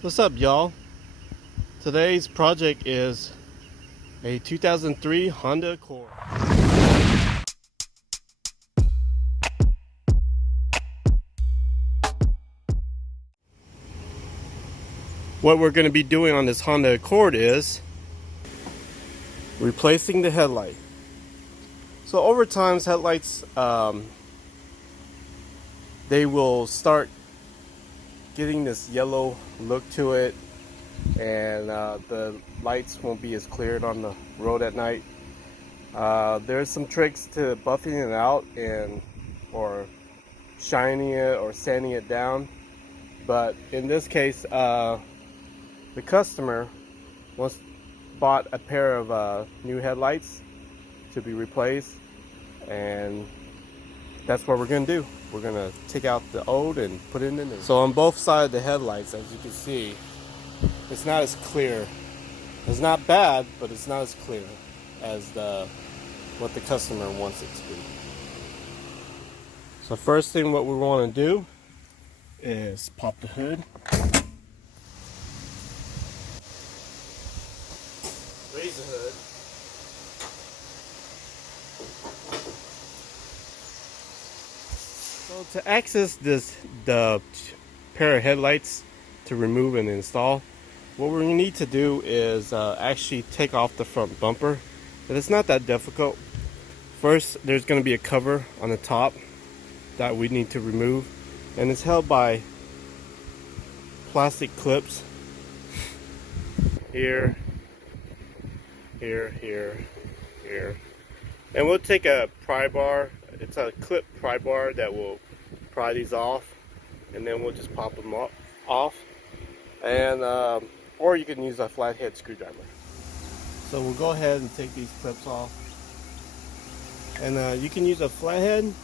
What's up, y'all? Today's project is a 2003 Honda Accord. What we're going to be doing on this Honda Accord is replacing the headlight. So over time, headlights they will start getting this yellow look to it, and the lights won't be as cleared on the road at night. There's some tricks to buffing it out or shining it or sanding it down, but in this case the customer bought a pair of new headlights to be replaced, and that's what we're gonna do. We're gonna take out the old and put in the new. So on both sides of the headlights, as you can see, it's not as clear. It's not bad, but it's not as clear as what the customer wants it to be. So first thing what we want to do is pop the hood. Raise the hood. So to access the pair of headlights to remove and install, what we need to do is actually take off the front bumper. But it's not that difficult. First, there's going to be a cover on the top that we need to remove, and it's held by plastic clips here, here, here, here. And we'll take a pry bar. It's a clip pry bar that will pry these off, and then we'll just pop them off. And or you can use a flathead screwdriver. So we'll go ahead and take these clips off, and you can use a flathead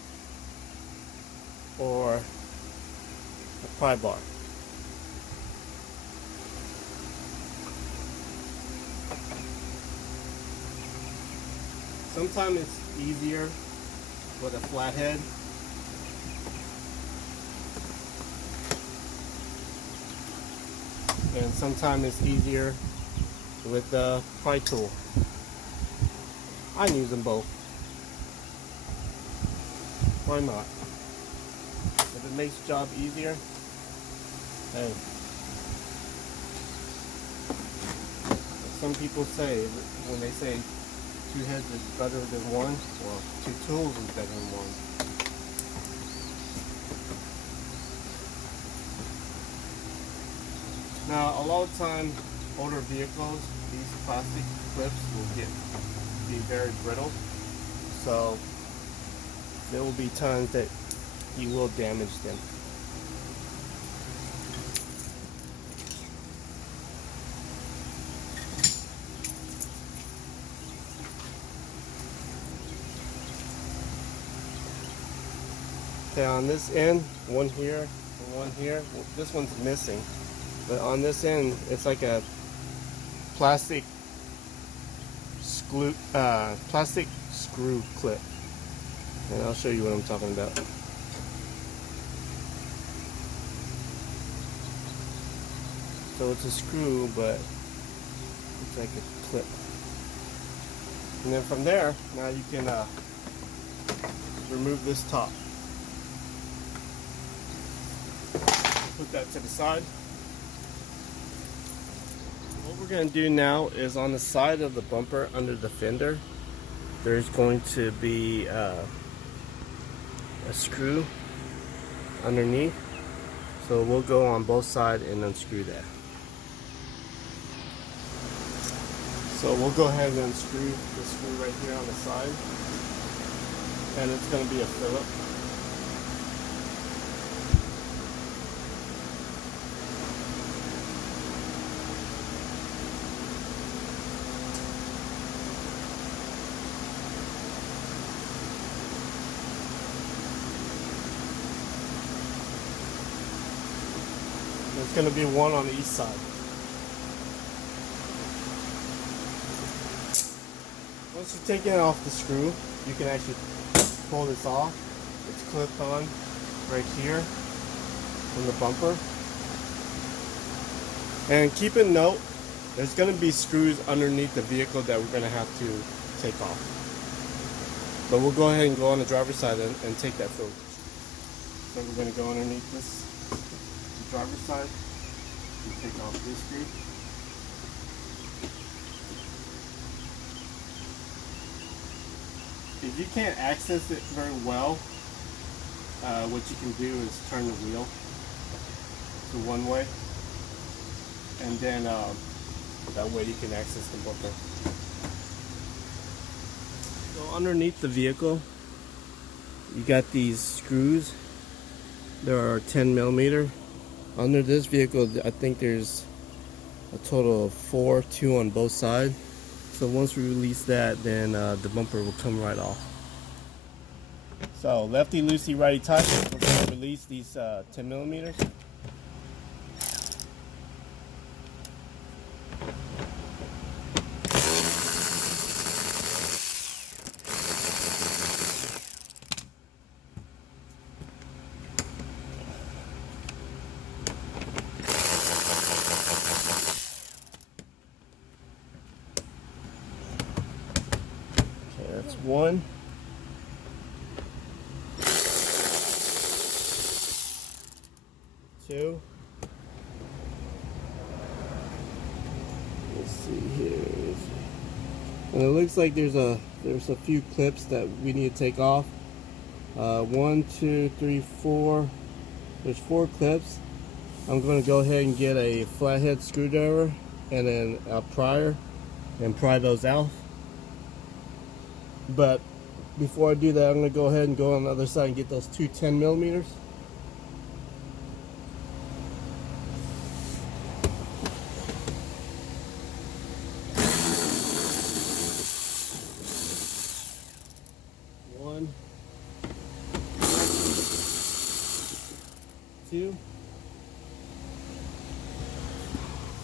or a pry bar. Sometimes it's easier with a flathead. And sometimes it's easier with the pry tool. I use them both. Why not? If it makes the job easier, hey. Some people say, when they say two heads is better than one, or two tools is better than one. Now, a lot of time, older vehicles, these plastic clips will be very brittle, so there will be times that you will damage them. Okay, on this end, one here and one here. Well, this one's missing, but on this end, it's like a plastic screw clip, and I'll show you what I'm talking about. So it's a screw, but it's like a clip. And then from there, now you can remove this top. Put that to the side. What we're going to do now is on the side of the bumper under the fender, there's going to be a screw underneath. So we'll go on both sides and unscrew that. So we'll go ahead and unscrew the screw right here on the side, and it's going to be a Phillips. There's going to be one on each side. Once you're taking off the screw, you can actually pull this off. It's clipped on right here from the bumper. And keep in note, there's going to be screws underneath the vehicle that we're going to have to take off. But we'll go ahead and go on the driver's side and take that through. So we're going to go underneath this driver's side and take off this screw. If you can't access it very well, what you can do is turn the wheel to one way, and then that way you can access the bumper. So underneath the vehicle, you got these screws. There are 10 millimeter. Under this vehicle, I think there's a total of 4, 2 on both sides. So once we release that, then the bumper will come right off. So lefty loosey, righty tighty. We're going to release these 10 millimeters. Okay, that's one. Two. Let's see here. And it looks like there's a few clips that we need to take off. 1, 2, 3, 4. There's 4 clips. I'm going to go ahead and get a flathead screwdriver and then a prier and pry those out. But before I do that, I'm going to go ahead and go on the other side and get those two 10 millimeters. One, two.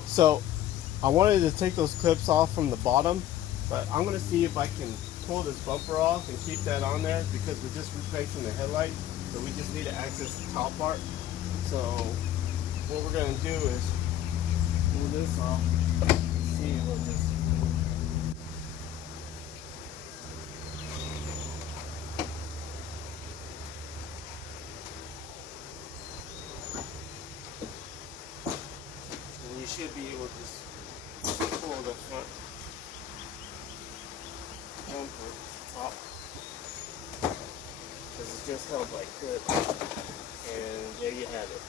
So I wanted to take those clips off from the bottom, but I'm going to see if I can pull this bumper off and keep that on there because we're just replacing the headlight, so we just need to access the top part. So what we're going to do is pull this off and see what this. And you should be able to just pull the front bumper top because it's just held by clip, and there you have it.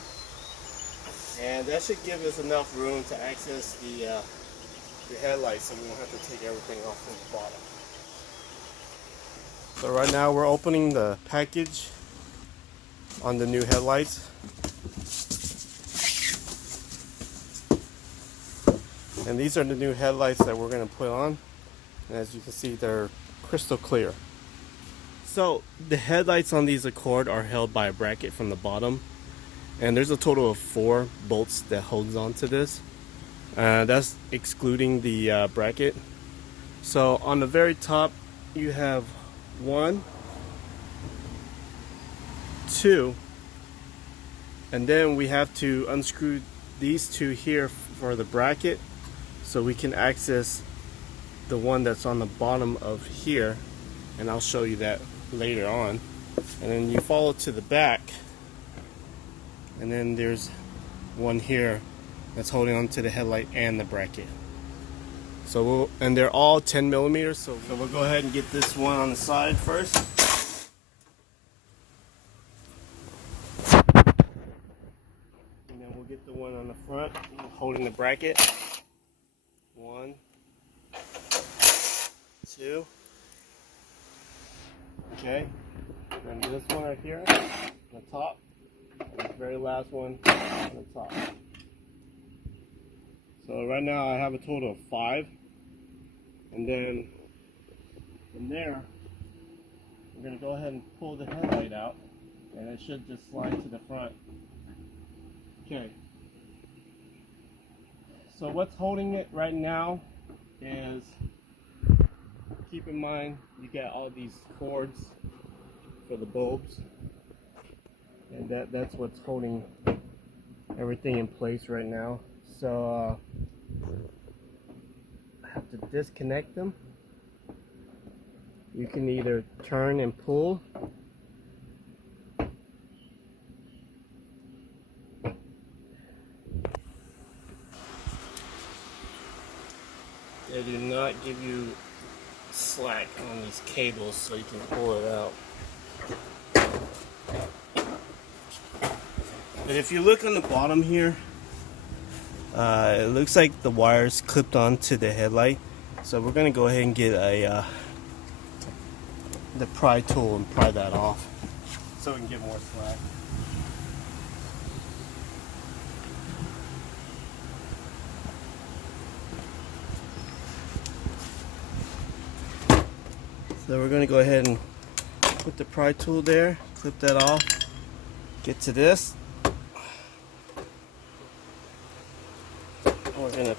And that should give us enough room to access the headlights, so we won't have to take everything off from the bottom. So right now we're opening the package on the new headlights. And these are the new headlights that we're going to put on. And as you can see, they're crystal clear. So the headlights on these Accord are held by a bracket from the bottom. And there's a total of 4 bolts that holds on to this. That's excluding the bracket. So on the very top, you have 1, 2, and then we have to unscrew these 2 here for the bracket so we can access the one that's on the bottom of here, and I'll show you that later on. And then you follow to the back, and then there's one here that's holding on to the headlight and the bracket. So and they're all 10 millimeters. So we'll go ahead and get this one on the side first. And then we'll get the one on the front holding the bracket. 1, 2. Okay. And this one right here on the top. And the very last one on the top. So right now I have a total of 5. And then from there, we're going to go ahead and pull the headlight out, and it should just slide to the front. Okay. So what's holding it right now is, keep in mind, you got all these cords for the bulbs, and that's what's holding everything in place right now. So I have to disconnect them. You can either turn and pull. They do not give you slack on these cables, so you can pull it out. But if you look on the bottom here, it looks like the wire's clipped onto the headlight. So we're gonna go ahead and get the pry tool and pry that off, so we can get more slack. So we're going to go ahead and put the pry tool there, clip that off, get to this. We're going to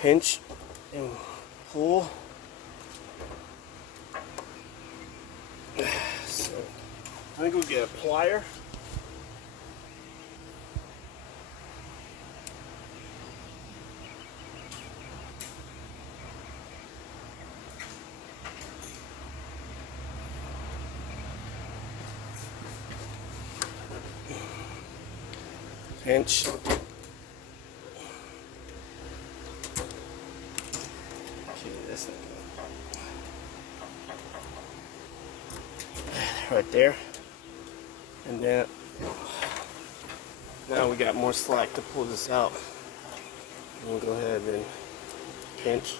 pinch and pull. So I'm going to go get a plier. Pinch. Okay, that's right there. And then now we got more slack to pull this out. And we'll go ahead and pinch.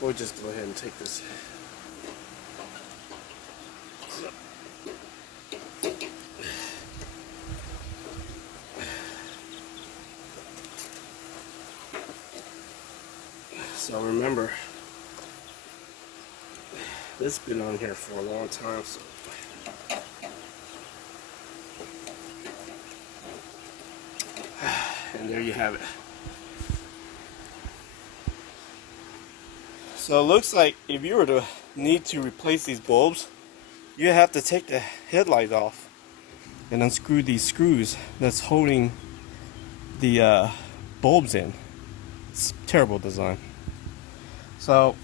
We'll just go ahead and take this. So remember, this has been on here for a long time, so and there you have it. So it looks like if you were to need to replace these bulbs, you have to take the headlight off and unscrew these screws that's holding the bulbs in. It's a terrible design. So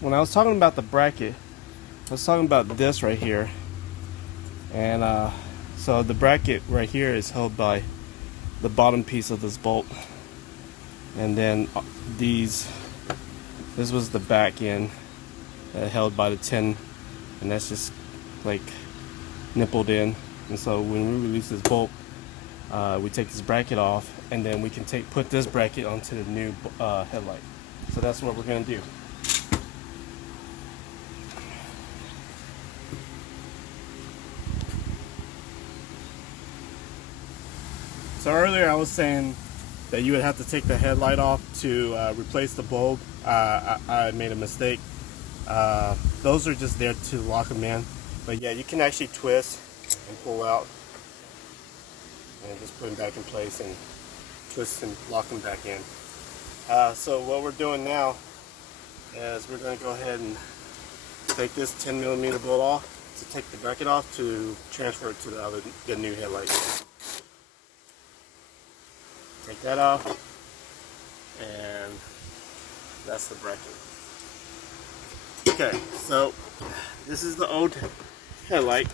when I was talking about the bracket, I was talking about this right here. And so the bracket right here is held by the bottom piece of this bolt. And then this was the back end held by the tin, and that's just like nippled in. And so when we release this bolt, we take this bracket off, and then we can put this bracket onto the new headlight. So that's what we're going to do. So earlier I was saying that you would have to take the headlight off to replace the bulb. I made a mistake. Those are just there to lock them in. But yeah, you can actually twist and pull out and just put them back in place and twist and lock them back in. So what we're doing now is we're going to go ahead and take this 10mm bolt off, to take the bracket off, to transfer it to the new headlight. Take that off, and that's the bracket. Okay, so this is the old headlight,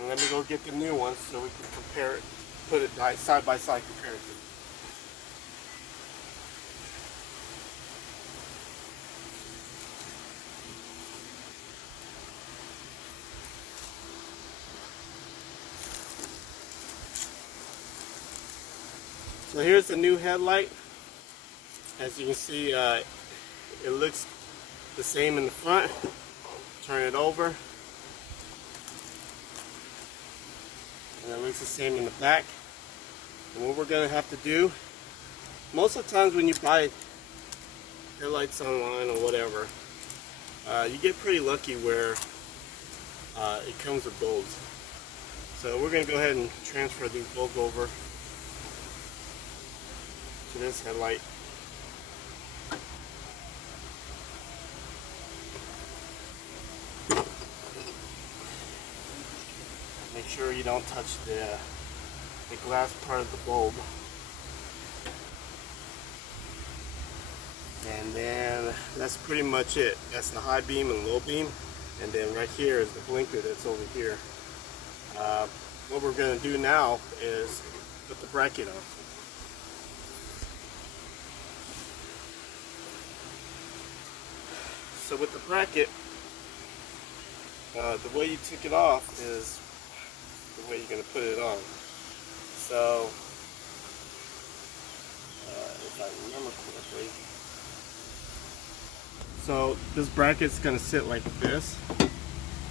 and let me go get the new one so we can compare it, put it side by side comparison. So here's the new headlight. As you can see, it looks the same in the front. Turn it over, and it looks the same in the back. And what we're going to have to do, most of the times when you buy headlights online or whatever, you get pretty lucky where it comes with bulbs. So we're going to go ahead and transfer these bulbs over to this headlight. Make sure you don't touch the glass part of the bulb. And then that's pretty much it. That's the high beam and low beam. And then right here is the blinker that's over here. What we're going to do now is put the bracket on. So with the bracket, the way you take it off is the way you're going to put it on. So, if I remember correctly, so this bracket's going to sit like this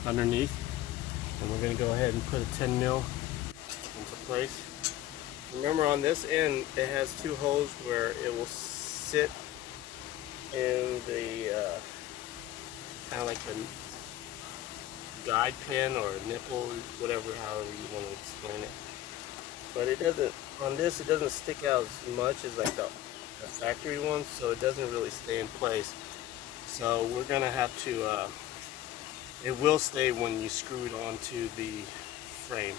underneath, and we're going to go ahead and put a 10 mil into place. Remember, on this end it has two holes where it will sit in the kind of like a guide pin or nipple, whatever, however you want to explain it. But it doesn't, on this it doesn't stick out as much as like the factory one, so it doesn't really stay in place. So we're gonna have to, it will stay when you screw it onto the frame.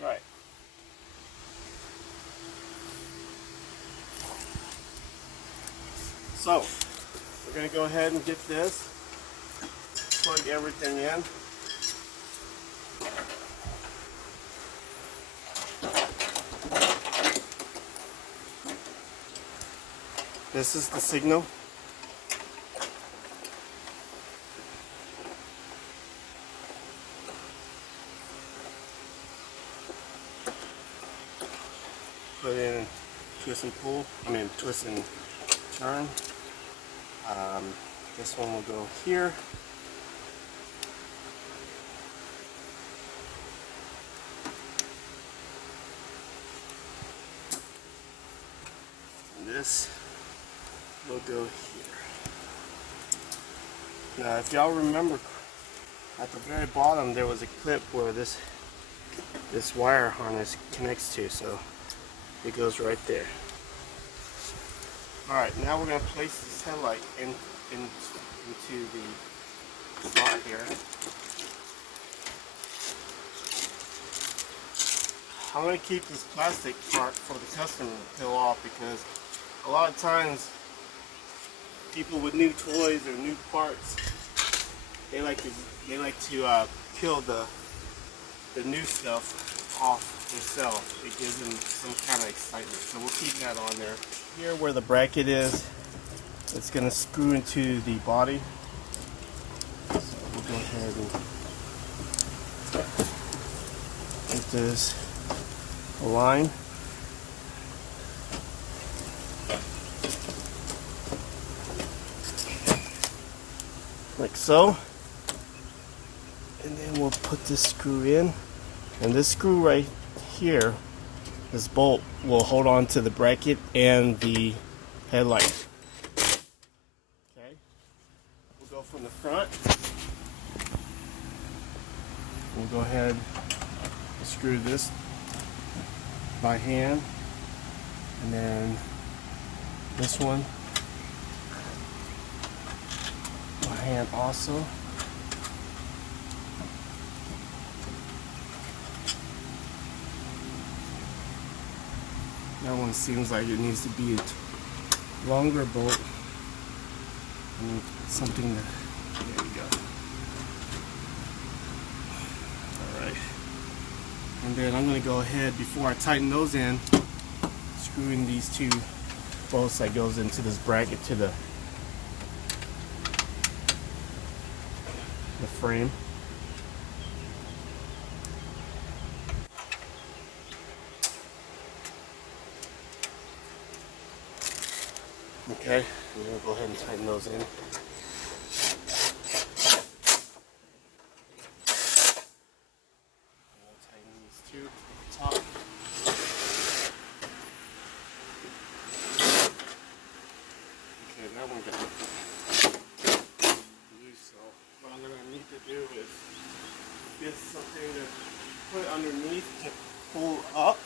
Alright. So, we're going to go ahead and get this, plug everything in. This is the signal. Put in twist and pull, twist and turn. This one will go here. And this will go here. Now, if y'all remember, at the very bottom there was a clip where this wire harness connects to, so it goes right there. Alright, now we're going to place this headlight into the slot here. I'm going to keep this plastic part for the customer to peel off, because a lot of times people with new toys or new parts, they like to peel the new stuff off themselves. It gives them some kind of excitement. So we'll keep that on there. Here where the bracket is, it's going to screw into the body. So we'll go ahead and make this align. Like so. And then we'll put this screw in. And this screw right here, this bolt, will hold on to the bracket and the headlight. Okay, we'll go from the front. We'll go ahead and screw this by hand, and then this one by hand also. That one seems like it needs to be a longer bolt. I need something to, there we go. Alright. And then I'm going to go ahead, before I tighten those in, screw in these two bolts that goes into this bracket to the frame. Okay, I'm going to go ahead and tighten those in. I'll tighten these two at the top. Okay, that one got loose, so what I'm going to need to do is get something to put underneath to pull up.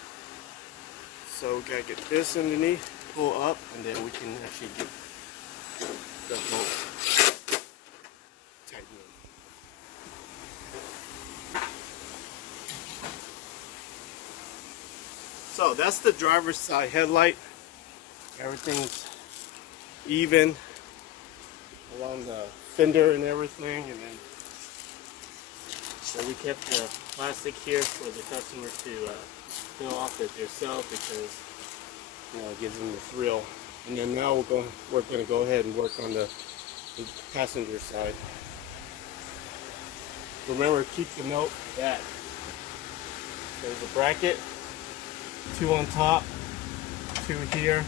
So we got to get this underneath, pull up, and then we can actually get the bolt. So that's the driver's side headlight. Everything's even along the fender and everything, and then So we kept the plastic here for the customer to peel off it themselves because it gives them the thrill. And then now we're going to go ahead and work on the passenger side. Remember, keep the note that there's a bracket, 2 on top, 2 here,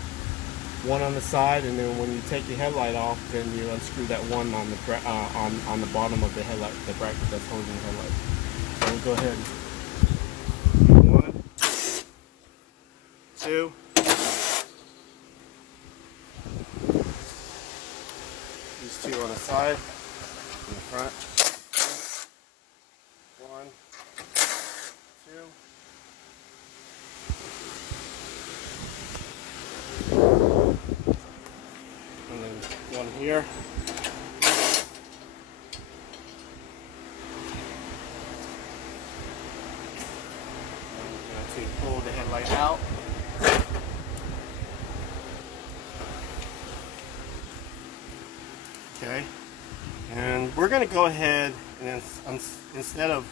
1 on the side, and then when you take your headlight off, then you unscrew that 1 on the bottom of the headlight, the bracket that's holding the headlight. So we'll go ahead and 1, 2. These 2 on the side, in the front. 1, 2. And then 1 here. And we're going to pull the headlight out. Okay. And we're going to go ahead and then instead of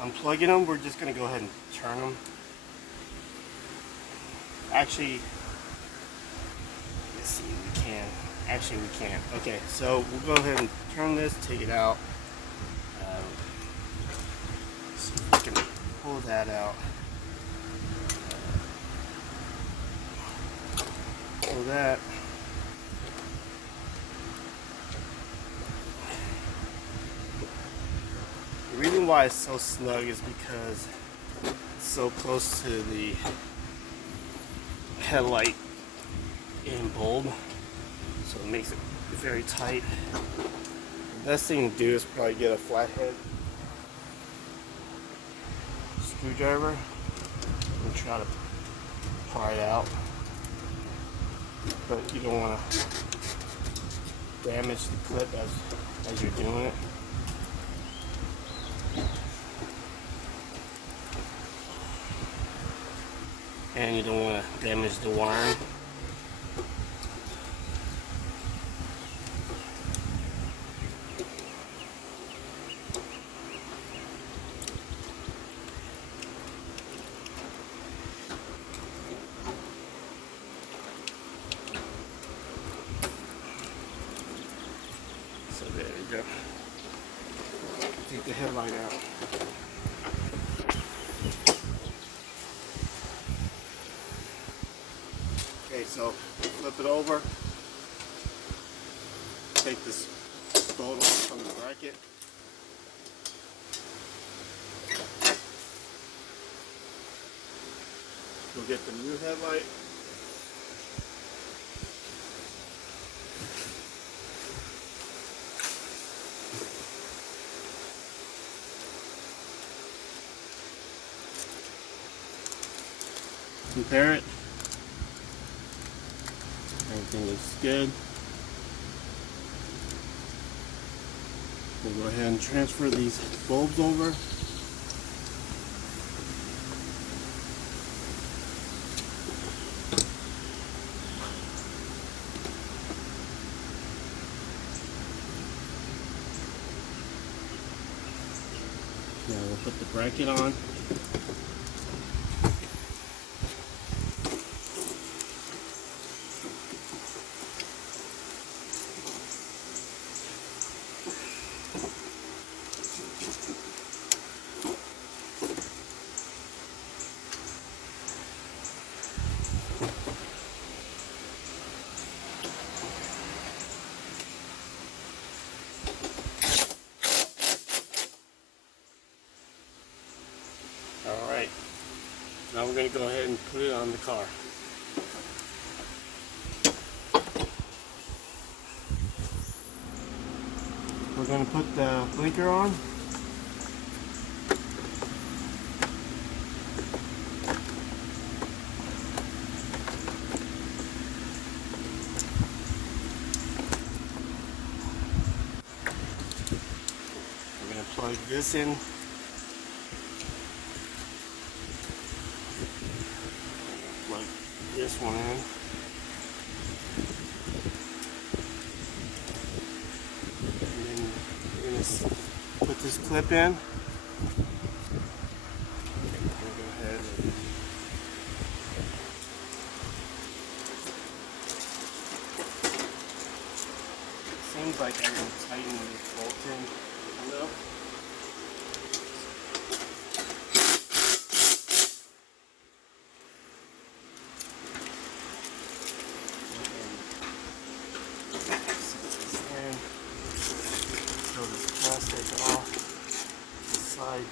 unplugging them, we're just going to go ahead and turn them. Actually, let's see, we can. Actually, we can't. Okay, so we'll go ahead and turn this, take it out. See if we can pull that out. Pull that. The reason why it's so snug is because it's so close to the headlight and bulb, so it makes it very tight. The best thing to do is probably get a flathead screwdriver and try to pry it out, but you don't want to damage the clip as you're doing it. And you don't want to damage the wiring. So there you go. Take the headlight out. Okay, so flip it over, take this bolt off from the bracket, go get the new headlight, compare it. Everything looks good. We'll go ahead and transfer these bulbs over. Now we'll put the bracket on. Alright, now we're going to go ahead and put it on the car. We're going to put the blinker on. We're going to plug this in. one in. And then you're going to put this clip in. We'll go ahead and seems like I'm going to tighten this bolt in enough. Throw this plastic off the side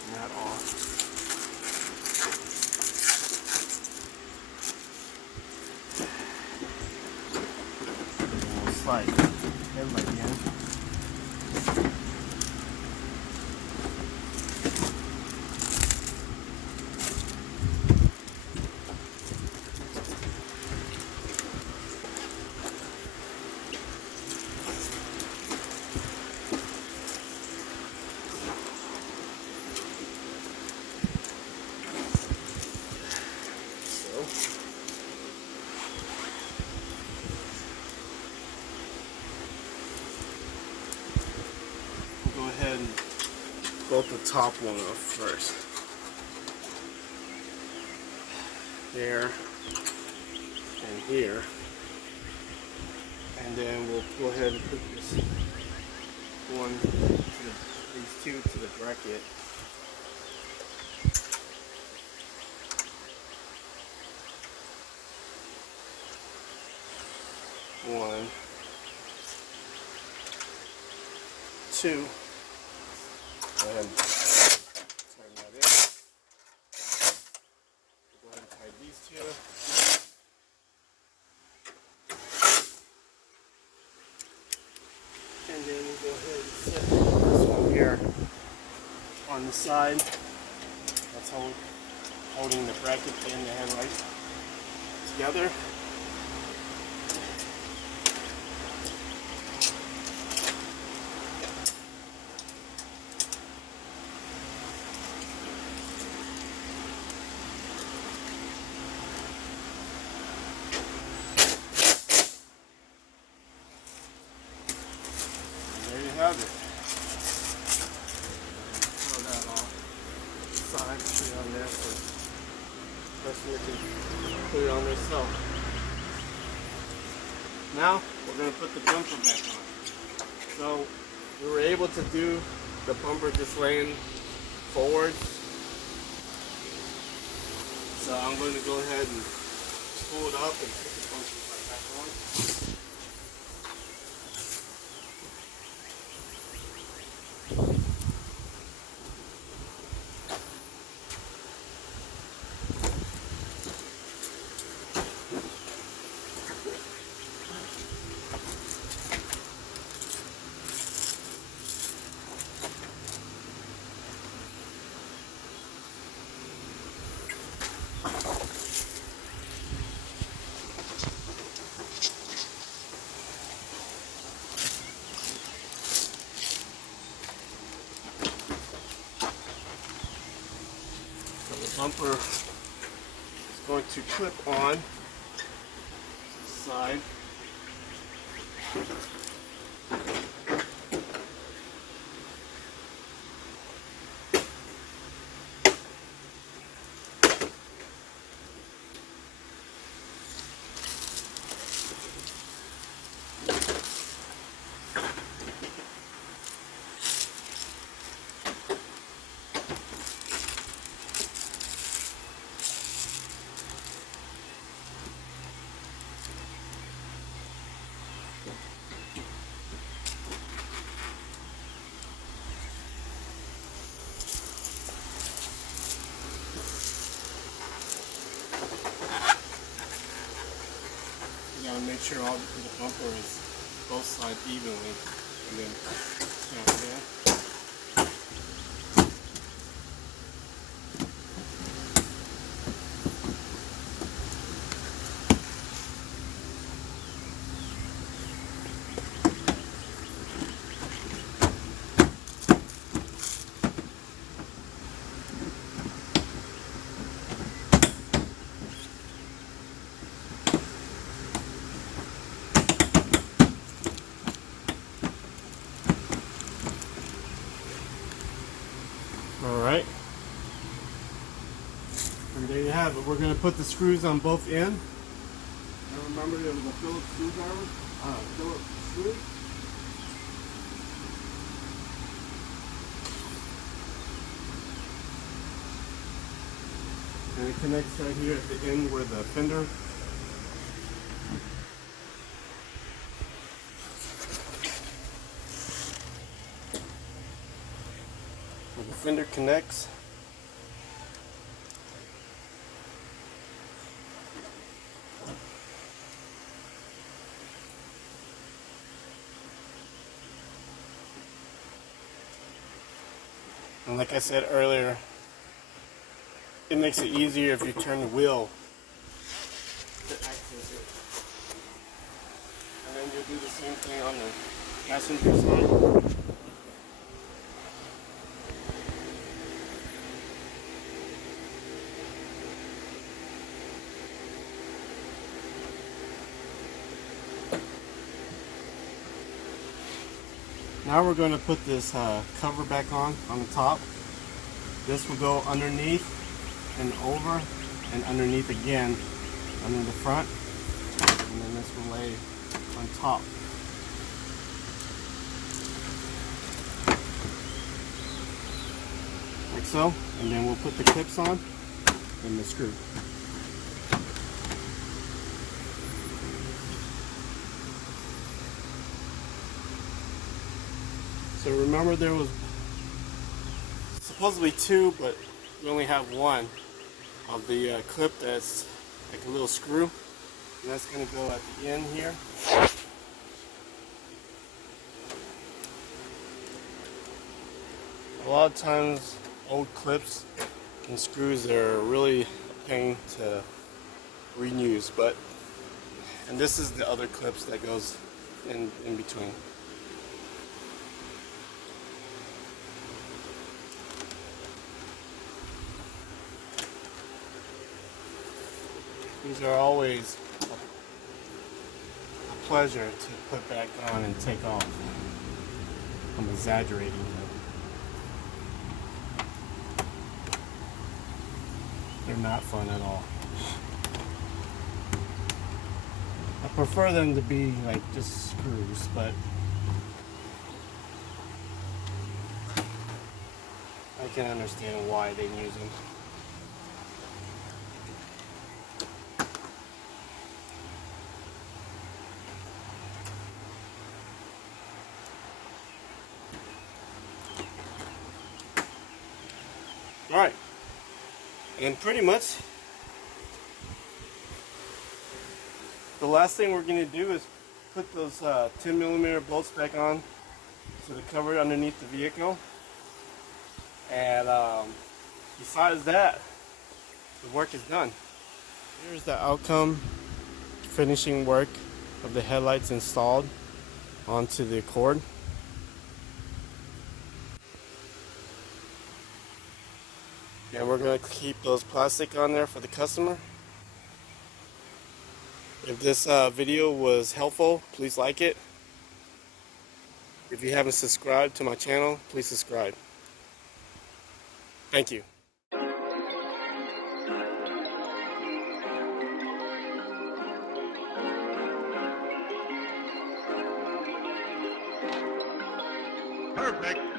and that off. And we'll slide the headlight in. Go ahead and bolt the top one off first. There and here. And then we'll go ahead and put this one to these two to the bracket. One, two. Go ahead and turn that in. Go ahead and tie these two. And then we'll go ahead and set this one here on the side. That's holding the bracket and the headlight together. Have it. Throw that off the side, put it on there so the customer can put it on themselves. Now we're going to put the bumper back on. So we were able to do the bumper just laying forward. So I'm going to go ahead and pull it up and put the bumper back on. Bumper is going to clip on the side. You gotta make sure all the bumper is both sides evenly, and then down there. we're going to put the screws on both ends. And remember, it was a Phillips screwdriver, Phillips screw. And it connects right here at the end where the fender. Where the fender connects. And like I said earlier, it makes it easier if you turn the wheel to access it. And then you'll do the same thing on the passenger side. Now we're going to put this cover back on the top. This will go underneath and over and underneath again under the front, and then this will lay on top. Like so, and then we'll put the clips on and the screw. So remember, there was supposedly two, but we only have one of the clip that's like a little screw, and that's going to go at the end here. A lot of times old clips and screws are really a pain to reuse, and this is the other clips that goes in between. These are always a pleasure to put back on and take off. I'm exaggerating though. They're not fun at all. I prefer them to be like just screws, but I can understand why they use them. Alright, and pretty much the last thing we're going to do is put those 10mm bolts back on to the cover underneath the vehicle, and besides that, the work is done. Here's the outcome, finishing work of the headlights installed onto the Accord. And we're going to keep those plastic on there for the customer. If this video was helpful, please like it. If you haven't subscribed to my channel, please subscribe. Thank you. Perfect.